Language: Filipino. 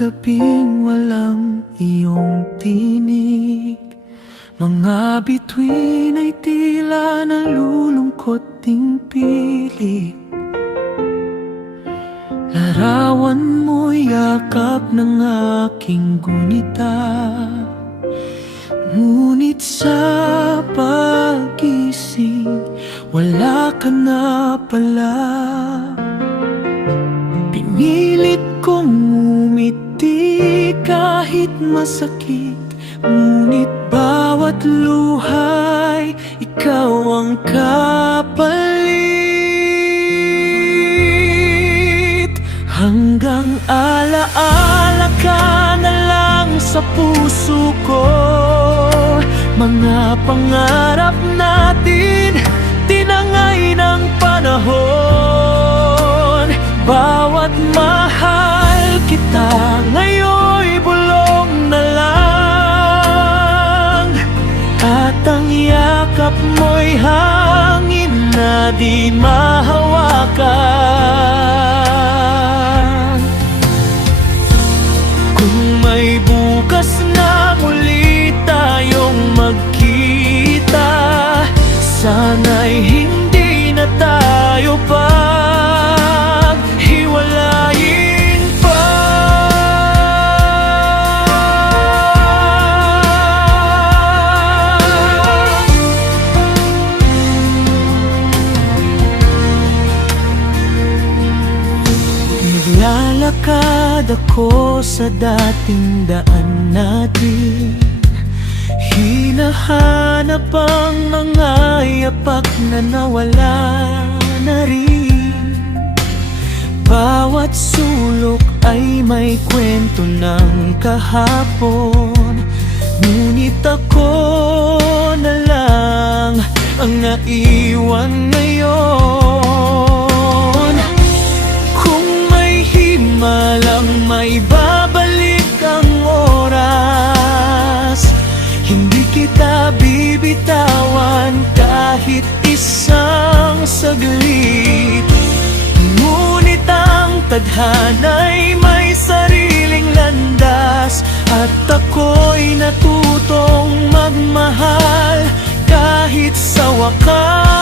gabing walang iyong tinig, mga bituin ay tila nalulungkot ding pilit. Larawan mo yakap ng aking gunita, ngunit sa pagising wala ka na pala. Pinilit kong umiti kahit masakit, ngunit bawat luhay ikaw ang kapalit. Hanggang alaala ka na lang sa puso ko, mga pangarap natin tinangay ng panahon. Bawat mahal kita ngayon'y bulong na lang, at ang yakap mo'y hangin na di mahawakan. Kung may bukas na muli tayong magkita, sana'y hindi na tayo paghiwalayin pa. Naglalakad ako sa dating daan natin, hinahanap ang mga yapak na nawala na rin. Bawat sulok ay may kwento ng kahapon, ngunit ako na lang ang naiwan ngayon. Kung may himalang may babalik ang oras, hindi kita bibitawan kahit isang saglit. Ngunit ang tadhana'y may sariling landas, at ako'y natutong magmahal kahit sa wakas.